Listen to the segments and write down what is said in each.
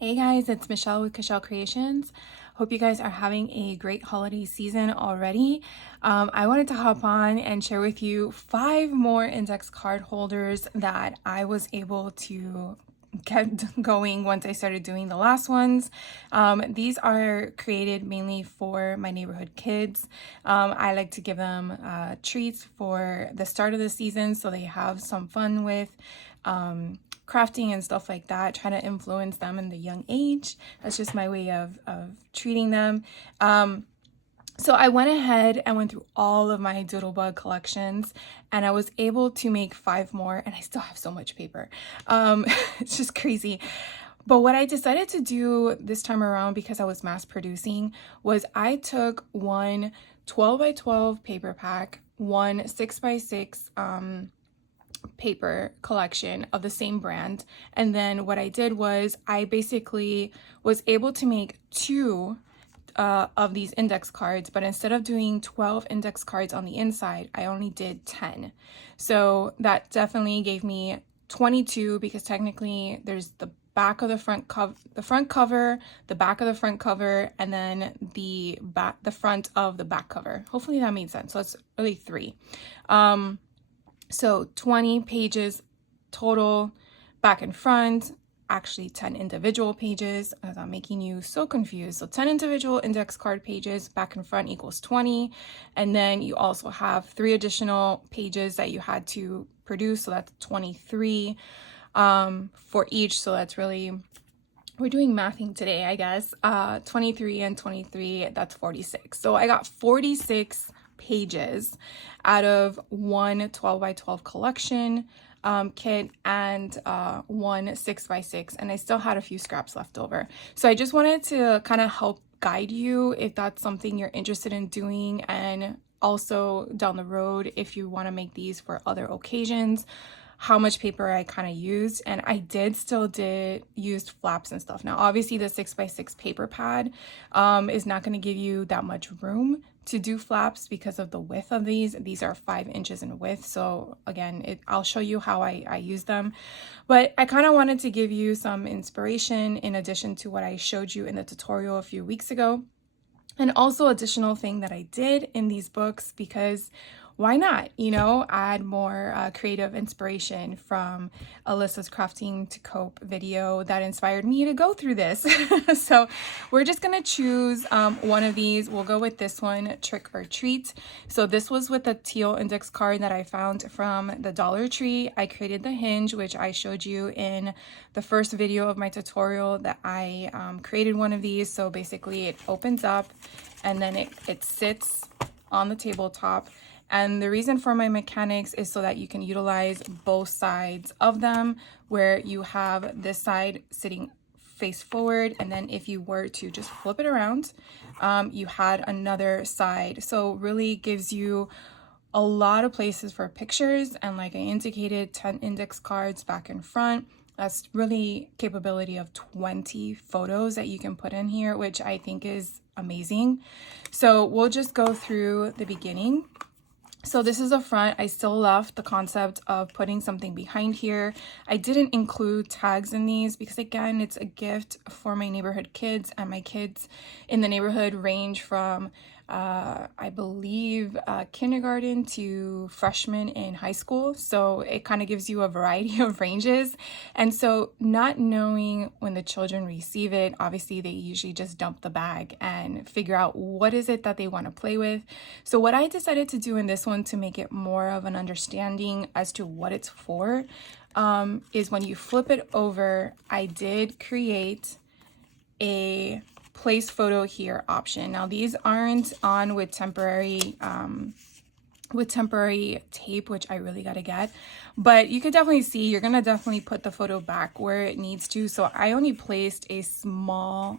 Hey guys, it's Michelle with Cashel Creations. Hope you guys are having a great holiday season already. I wanted to hop on and share with you 5 more index card holders that I was able to get going once I started doing the last ones. These are created mainly for my neighborhood kids. I like to give them treats for the start of the season so they have some fun with crafting and stuff like that, trying to influence them in the young age. That's just my way of treating them. So I went ahead and went through all of my Doodlebug collections and I was able to make 5 more, and I still have so much paper. It's just crazy. But what I decided to do this time around, because I was mass producing, was I took one 12 by 12 paper pack, one 6 by 6 paper collection of the same brand, and then what I did was I basically was able to make 2 of these index cards, but instead of doing 12 index cards on the inside, I only did 10. So that definitely gave me 22, because technically there's the back of the front cover, the back of the front cover, and then the front of the back cover. Hopefully that made sense. So it's really 3. So 20 pages total, back and front, actually 10 individual pages, as I'm making you so confused. So 10 individual index card pages, back and front equals 20. And then you also have 3 additional pages that you had to produce. So that's 23 for each. So that's really, we're doing mathing today, I guess. 23 and 23, that's 46. So I got 46 pages out of one 12 by 12 collection kit and one 6 by 6, and I still had a few scraps left over. So I just wanted to kind of help guide you if that's something you're interested in doing, and also down the road if you want to make these for other occasions, how much paper I kind of used. And I still used flaps and stuff. Now obviously the 6 by 6 paper pad is not going to give you that much room to do flaps because of the width of these. These are 5 inches in width. So again, I'll show you how I use them. But I kind of wanted to give you some inspiration in addition to what I showed you in the tutorial a few weeks ago. And also additional thing that I did in these books, because why not, add more creative inspiration from Alyssa's Crafting to Cope video that inspired me to go through this. So we're just gonna choose one of these. We'll go with this one, Trick or Treat. So this was with the teal index card that I found from the Dollar Tree. I created the hinge, which I showed you in the first video of my tutorial, that I created one of these. So basically it opens up and then it sits on the tabletop. And the reason for my mechanics is so that you can utilize both sides of them, where you have this side sitting face forward, and then if you were to just flip it around, you had another side. So really gives you a lot of places for pictures, and like I indicated, 10 index cards back and front. That's really capability of 20 photos that you can put in here, which I think is amazing. So we'll just go through the beginning. So this is the front. I still left the concept of putting something behind here. I didn't include tags in these because, again, it's a gift for my neighborhood kids, and my kids in the neighborhood range from I believe kindergarten to freshman in high school. So it kind of gives you a variety of ranges. And so not knowing when the children receive it, obviously they usually just dump the bag and figure out what is it that they want to play with. So what I decided to do in this one, to make it more of an understanding as to what it's for, is when you flip it over, I did create a place photo here option. Now these aren't on with temporary tape, which I really got to get, but you can definitely see you're gonna definitely put the photo back where it needs to. So I only placed a small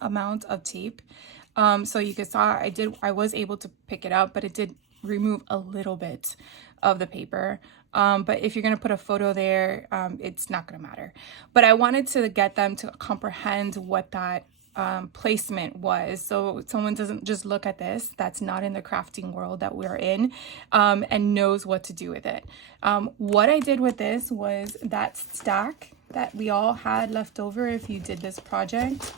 amount of tape. So you can saw I was able to pick it up, but it did remove a little bit of the paper. But if you're going to put a photo there, it's not going to matter. But I wanted to get them to comprehend what that placement was, so someone doesn't just look at this that's not in the crafting world that we're in, and knows what to do with it. What I did with this was that stack that we all had left over if you did this project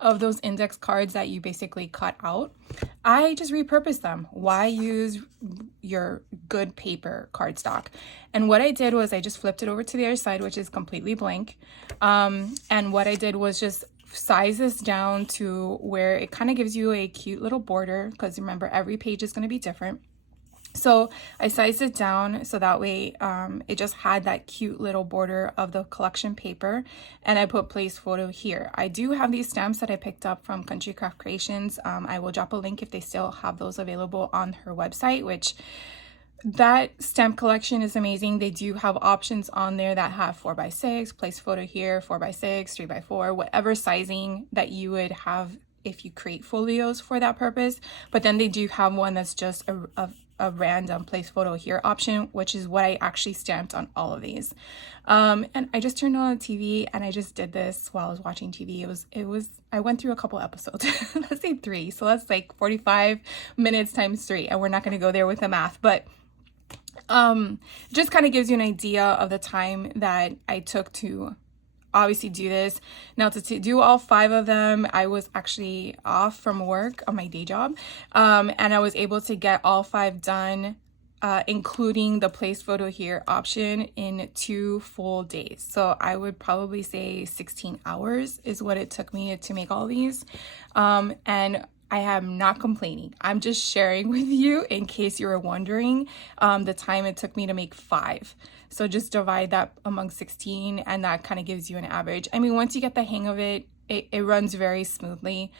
of those index cards that you basically cut out. I just repurposed them. Why use your good paper cardstock? And what I did was I just flipped it over to the other side, which is completely blank. And what I did was just size this down to where it kind of gives you a cute little border, because remember, every page is going to be different. So I sized it down so that way it just had that cute little border of the collection paper, and I put place photo here. I do have these stamps that I picked up from Country Craft Creations. I will drop a link if they still have those available on her website, which that stamp collection is amazing. They do have options on there that have 4x6, place photo here, 4x6, 3x4, whatever sizing that you would have if you create folios for that purpose. But then they do have one that's just a random place photo here option, which is what I actually stamped on all of these. And I just turned on the TV and I just did this while I was watching TV. I went through a couple episodes, let's say 3. So that's like 45 minutes times 3. And we're not going to go there with the math, but just kind of gives you an idea of the time that I took to obviously do this. Now to do all 5 of them, I was actually off from work on my day job, and I was able to get all 5 done, including the place photo here option, in 2 full days. So I would probably say 16 hours is what it took me to make all these, and I am not complaining. I'm just sharing with you in case you were wondering the time it took me to make 5. So just divide that among 16 and that kind of gives you an average. I mean, once you get the hang of it, it runs very smoothly.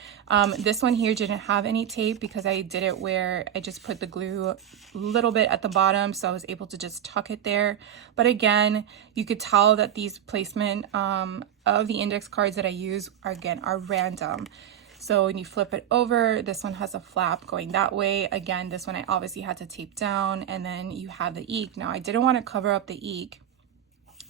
This one here didn't have any tape because I did it where I just put the glue a little bit at the bottom, so I was able to just tuck it there. But again, you could tell that these placement of the index cards that I use are random. So when you flip it over, this one has a flap going that way. Again, this one I obviously had to tape down, and then you have the eek. Now I didn't want to cover up the eek,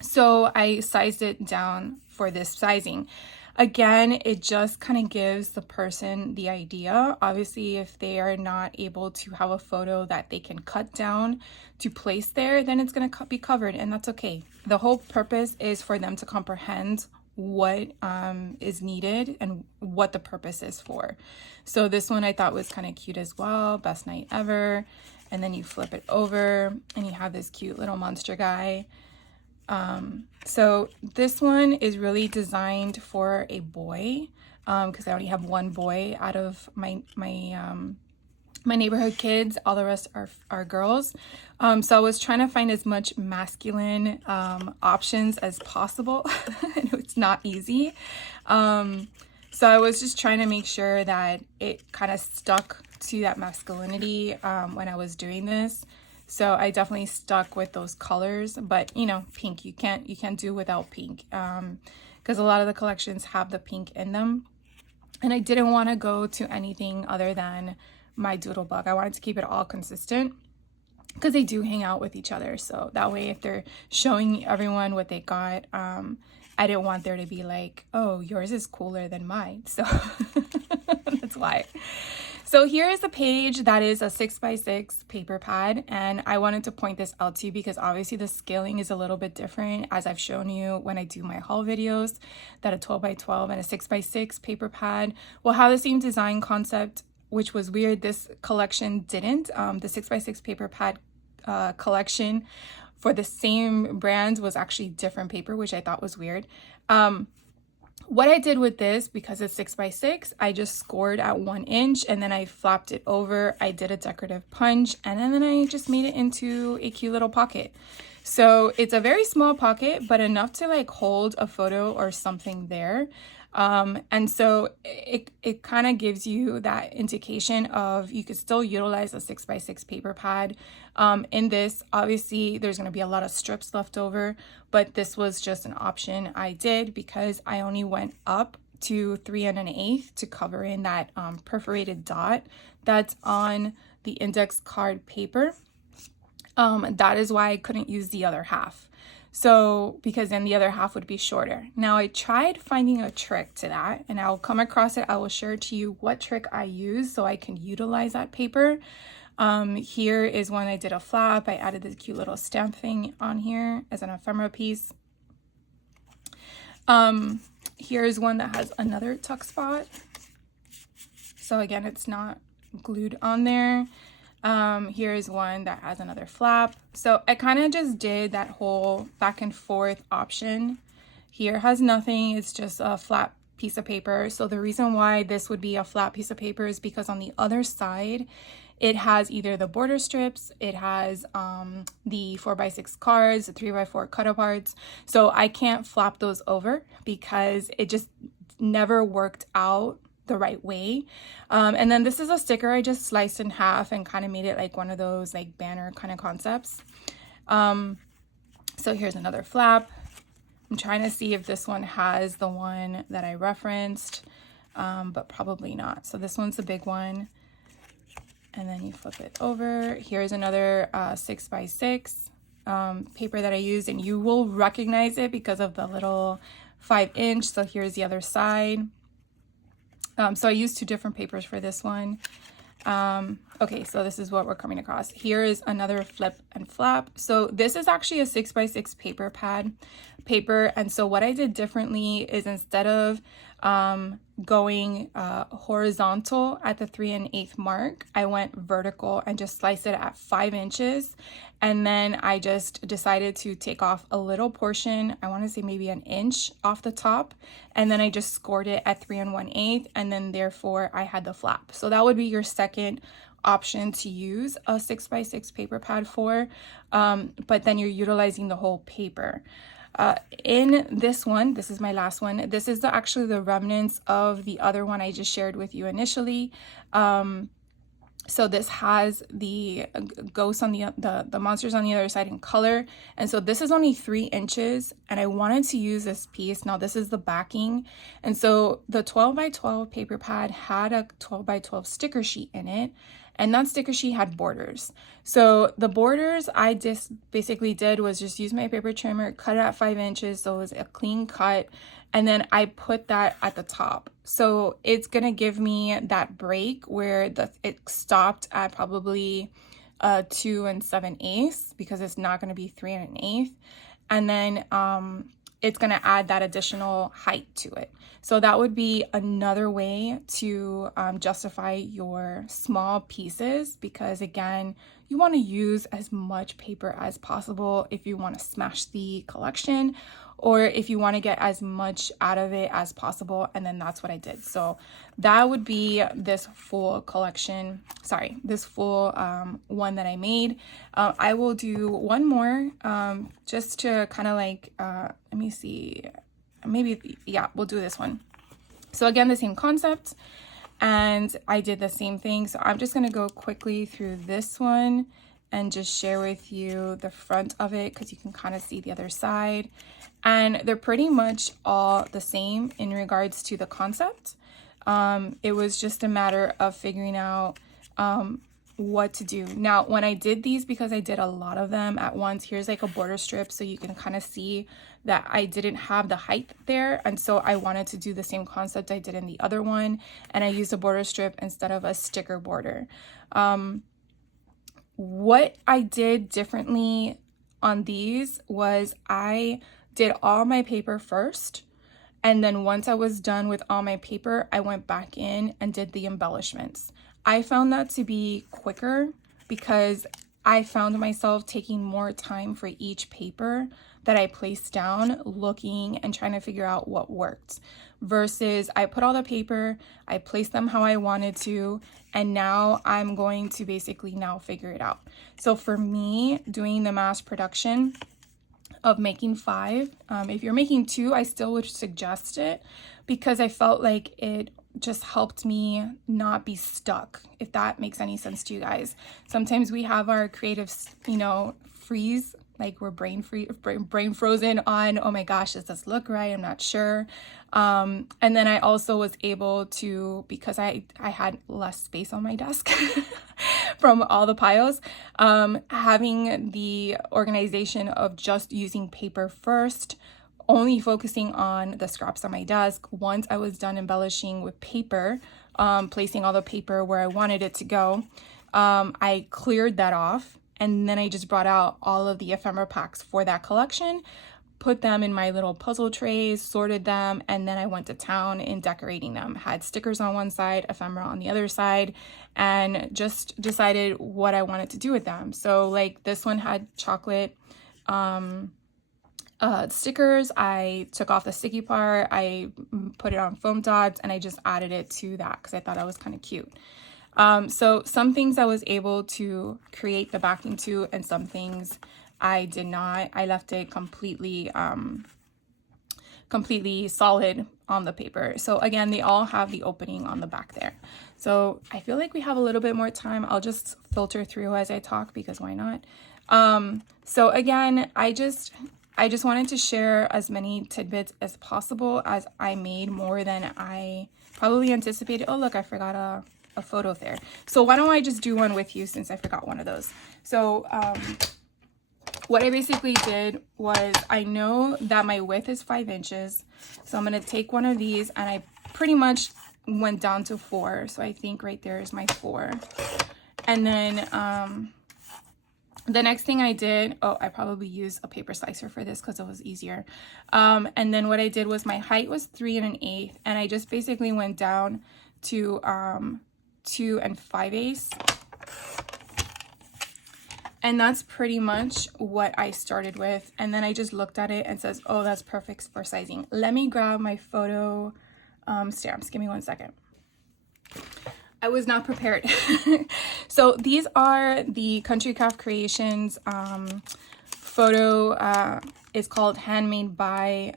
so I sized it down for this sizing. Again, it just kind of gives the person the idea. Obviously, if they are not able to have a photo that they can cut down to place there, then it's going to be covered, and that's okay. The whole purpose is for them to comprehend what is needed and what the purpose is for. So this one I thought was kind of cute as well. Best night ever. And then you flip it over and you have this cute little monster guy. So this one is really designed for a boy, because I only have one boy out of my neighborhood kids. All the rest are girls. So I was trying to find as much masculine options as possible. And it's not easy. So I was just trying to make sure that it kind of stuck to that masculinity when I was doing this. So I definitely stuck with those colors, but you know, pink, you can't do without pink, because a lot of the collections have the pink in them. And I didn't want to go to anything other than my Doodlebug. I wanted to keep it all consistent because they do hang out with each other. So that way, if they're showing everyone what they got, I didn't want there to be like, oh, yours is cooler than mine. So that's why. So here is a page that is a 6x6 paper pad, and I wanted to point this out to you because obviously the scaling is a little bit different, as I've shown you when I do my haul videos, that a 12x12 and a 6x6 paper pad will have the same design concept, which was weird. This collection didn't. The 6x6 paper pad collection for the same brand was actually different paper, which I thought was weird. What I did with this, because it's 6x6, I just scored at 1 inch and then I flapped it over. I did a decorative punch and then I just made it into a cute little pocket. So it's a very small pocket, but enough to like hold a photo or something there. And so it kind of gives you that indication of you could still utilize a 6x6 paper pad. In this, obviously there's going to be a lot of strips left over, but this was just an option I did because I only went up to 3 1/8 to cover in that perforated dot that's on the index card paper. That is why I couldn't use the other half. So, because then the other half would be shorter. Now I tried finding a trick to that, and I'll come across it. I will share to you what trick I use so I can utilize that paper. Here is when I did a flap. I added this cute little stamp thing on here as an ephemera piece. Here's one that has another tuck spot. So again, it's not glued on there. Here's one that has another flap. So I kind of just did that whole back and forth option. Here has nothing, it's just a flat piece of paper. So the reason why this would be a flat piece of paper is because on the other side, it has either the border strips, it has the 4x6 cards, the 3x4 cut aparts. So I can't flap those over because it just never worked out the right way. And then this is a sticker I just sliced in half and kind of made it like one of those like banner kind of concepts. So here's another flap. I'm trying to see if this one has the one that I referenced, but probably not. So this one's the big one. And then you flip it over. Here's another 6x6 paper that I used, and you will recognize it because of the little 5-inch. So here's the other side. So I used 2 different papers for this one. Okay, so this is what we're coming across. Here is another flip and flap. So this is actually a 6x6 paper pad paper. And so what I did differently is instead of going horizontal at the 3 1/8 mark, I went vertical and just sliced it at 5 inches. And then I just decided to take off a little portion, I want to say maybe 1 inch off the top. And then I just scored it at 3 1/8. And then therefore I had the flap. So that would be your second option to use a 6x6 paper pad for, but then you're utilizing the whole paper. In this one, this is my last one. This is actually the remnants of the other one I just shared with you initially. So this has the ghosts on the monsters on the other side in color. And so this is only 3 inches and I wanted to use this piece. Now this is the backing. And so the 12x12 paper pad had a 12x12 sticker sheet in it. And that sticker sheet had borders. So the borders I just basically did was just use my paper trimmer, cut it at 5 inches. So it was a clean cut. And then I put that at the top. So it's gonna give me that break where it stopped at probably 2 7/8 because it's not gonna be 3 1/8. And then it's gonna add that additional height to it. So that would be another way to justify your small pieces, because again, you want to use as much paper as possible if you want to smash the collection, or if you want to get as much out of it as possible. And then that's what I did. So that would be this full collection, this full one that I made. I will do one more just to kind of like, let me see, maybe, yeah, we'll do this one. So again, the same concept, and I did the same thing. So I'm just going to go quickly through this one and just share with you the front of it, because you can kind of see the other side. And they're pretty much all the same in regards to the concept. It was just a matter of figuring out what to do. Now, when I did these, because I did a lot of them at once, here's like a border strip, so you can kind of see that I didn't have the height there. And so I wanted to do the same concept I did in the other one, and I used a border strip instead of a sticker border. What I did differently on these was I did all my paper first, and then once I was done with all my paper, I went back in and did the embellishments. I found that to be quicker because I found myself taking more time for each paper that I placed down, looking and trying to figure out what worked, versus I put all the paper, I placed them how I wanted to, and now I'm going to basically now figure it out. So for me, doing the mass production of making 5, if you're making 2, I still would suggest it, because I felt like it just helped me not be stuck, if that makes any sense to you guys. Sometimes we have our creatives, freeze, like we're brain frozen on, oh my gosh, does this look right? I'm not sure. And then I also was able to, because I had less space on my desk from all the piles, having the organization of just using paper first, only focusing on the scraps on my desk. Once I was done embellishing with paper, placing all the paper where I wanted it to go, I cleared that off, and then I just brought out all of the ephemera packs for that collection. put them in my little puzzle trays, sorted them, and then I went to town in decorating them. Had stickers on one side, ephemera on the other side, and just decided what I wanted to do with them. So like this one had chocolate stickers. I took off the sticky part, I put it on foam dots, and I just added it to that because I thought that was kind of cute. So some things I was able to create the backing to, and some things I did not. I left it completely solid on the paper. So again, they all have the opening on the back there. So I feel like we have a little bit more time. I'll just filter through as I talk because why not? So again, I just wanted to share as many tidbits as possible, as I made more than I probably anticipated. Oh, look, I forgot a photo there. So why don't I just do one with you since I forgot one of those. So what I basically did was, I know that my width is 5 inches. So I'm going to take one of these, and I pretty much went down to 4. So I think right there is my 4. And then the next thing I did, oh, I probably used a paper slicer for this because it was easier. And then what I did was, my height was 3 1/8, and I just basically went down to 2 5/8. And that's pretty much what I started with. And then I just looked at it and says, oh, that's perfect for sizing. Let me grab my photo stamps. Give me 1 second. I was not prepared. So these are the Country Craft Creations photo. It's called Handmade By,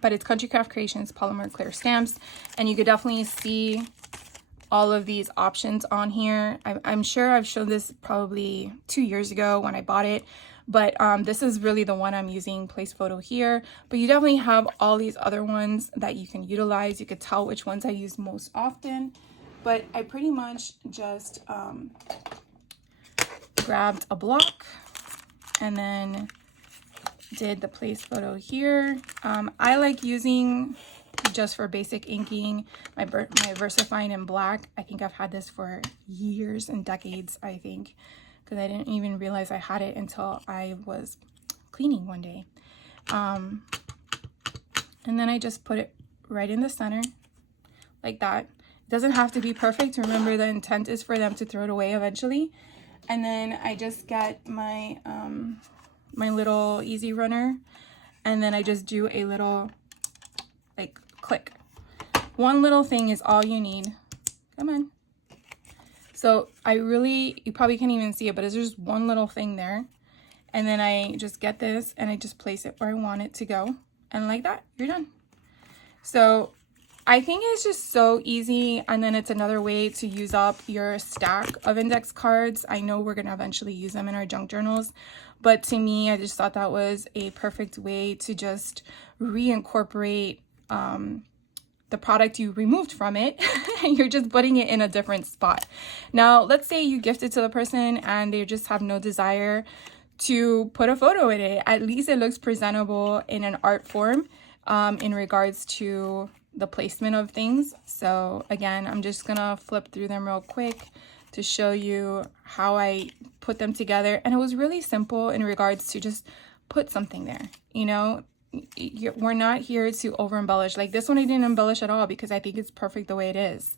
but it's Country Craft Creations polymer clear stamps. And you could definitely see all of these options on here. I'm sure I've shown this probably 2 years ago when I bought it, but this is really the one I'm using, place photo here. But you definitely have all these other ones that you can utilize. You could tell which ones I use most often, but I pretty much just grabbed a block and then did the place photo here. I like using, just for basic inking, my VersaFine in black. I think I've had this for years and decades, I think, because I didn't even realize I had it until I was cleaning one day. And then I just put it right in the center like that. It doesn't have to be perfect. Remember, the intent is for them to throw it away eventually. And then I just get my my little easy runner, and then I just do a little like click. One little thing is all you need. Come on. So you probably can't even see it, but it's just one little thing there. And then I just get this and I just place it where I want it to go. And like that, you're done. So I think it's just so easy. And then it's another way to use up your stack of index cards. I know we're going to eventually use them in our junk journals, but to me, I just thought that was a perfect way to just reincorporate the product you removed from it, and you're just putting it in a different spot. Now, let's say you gift it to the person and they just have no desire to put a photo in it. At least it looks presentable in an art form in regards to the placement of things. So again, I'm just gonna flip through them real quick to show you how I put them together. And it was really simple in regards to just put something there, you know. We're not here to over embellish. Like this one I didn't embellish at all because I think it's perfect the way it is.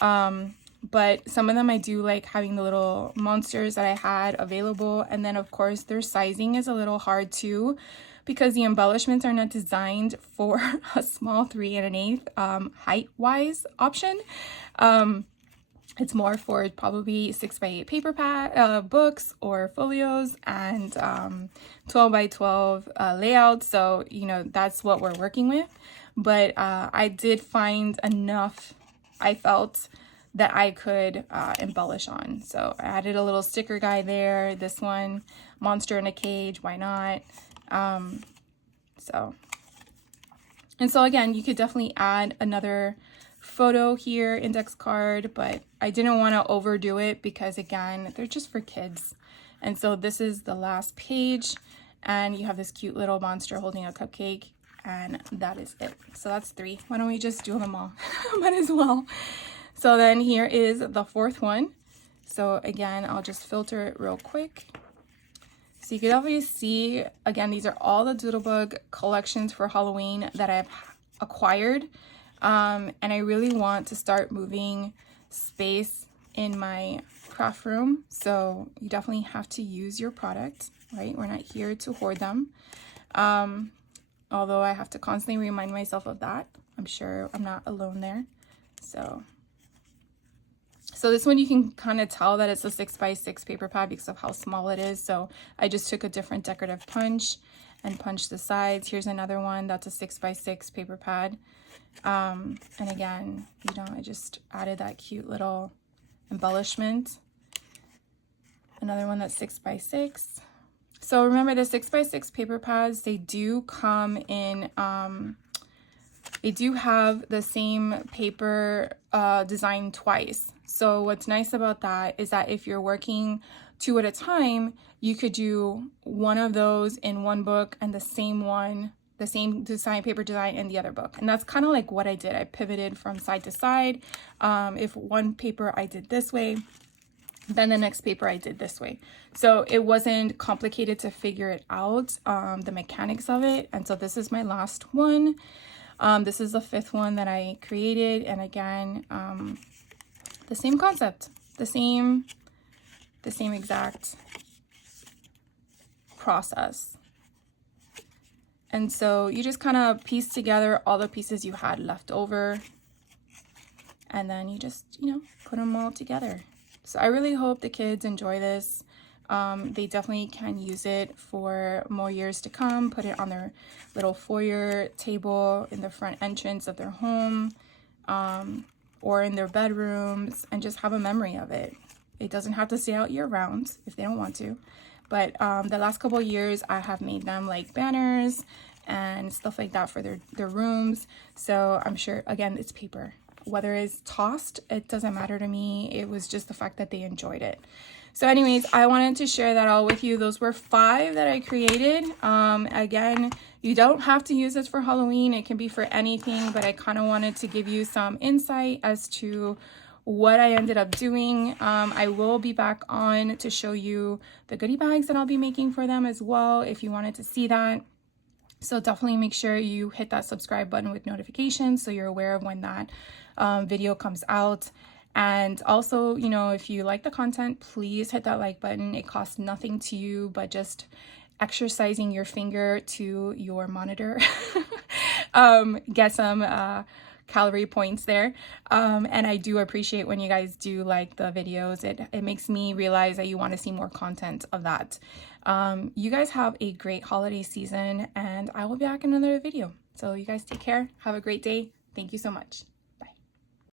But some of them I do like having the little monsters that I had available. And then of course their sizing is a little hard too, because the embellishments are not designed for a small 3 1/8 height wise option. It's more for probably 6x8 paper pad books or folios, and 12x12 layout. So, you know, that's what we're working with. But I did find enough, I felt, that I could embellish on. So I added a little sticker guy there. This one, monster in a cage, why not? So again, you could definitely add another photo here, index card, but I didn't want to overdo it because again, they're just for kids. And so this is the last page, and you have this cute little monster holding a cupcake, and that is it. So that's 3. Why don't we just do them all? Might as well. So then here is the 4th one. So again, I'll just filter it real quick. So you can definitely see, again, these are all the Doodlebug collections for Halloween that I've acquired. And I really want to start moving space in my craft room. So you definitely have to use your product, right? We're not here to hoard them. Although I have to constantly remind myself of that. I'm sure I'm not alone there. So this one you can kind of tell that it's a 6x6 paper pad because of how small it is. So I just took a different decorative punch and punched the sides. Here's another one that's a 6x6 paper pad. And again, you know, I just added that cute little embellishment. Another one that's 6x6. So remember the 6x6 paper pads, they do come in, they do have the same paper design twice. So what's nice about that is that if you're working 2 at a time, you could do one of those in one book and the same one, the same design, paper design in the other book. And that's kind of like what I did. I pivoted from side to side. If one paper I did this way, then the next paper I did this way. So it wasn't complicated to figure it out, the mechanics of it. And so this is my last one. This is the 5th one that I created. And again, the same concept, the same exact process. And so you just kind of piece together all the pieces you had left over. And then you just, you know, put them all together. So I really hope the kids enjoy this. They definitely can use it for more years to come. Put it on their little foyer table in the front entrance of their home, or in their bedrooms, and just have a memory of it. It doesn't have to stay out year round if they don't want to. But the last couple of years, I have made them like banners and stuff like that for their rooms. So I'm sure, again, it's paper. Whether it's tossed, it doesn't matter to me. It was just the fact that they enjoyed it. So anyways, I wanted to share that all with you. Those were 5 that I created. Again, you don't have to use this for Halloween. It can be for anything, but I kind of wanted to give you some insight as to what I ended up doing. I will be back on to show you the goodie bags that I'll be making for them as well, if you wanted to see that. So definitely make sure you hit that subscribe button with notifications so you're aware of when that video comes out. And also, you know, if you like the content, please hit that like button. It costs nothing to you but just exercising your finger to your monitor. Get some calorie points there. And I do appreciate when you guys do like the videos. It makes me realize that you want to see more content of that. You guys have a great holiday season, and I will be back in another video. So you guys take care. Have a great day. Thank you so much.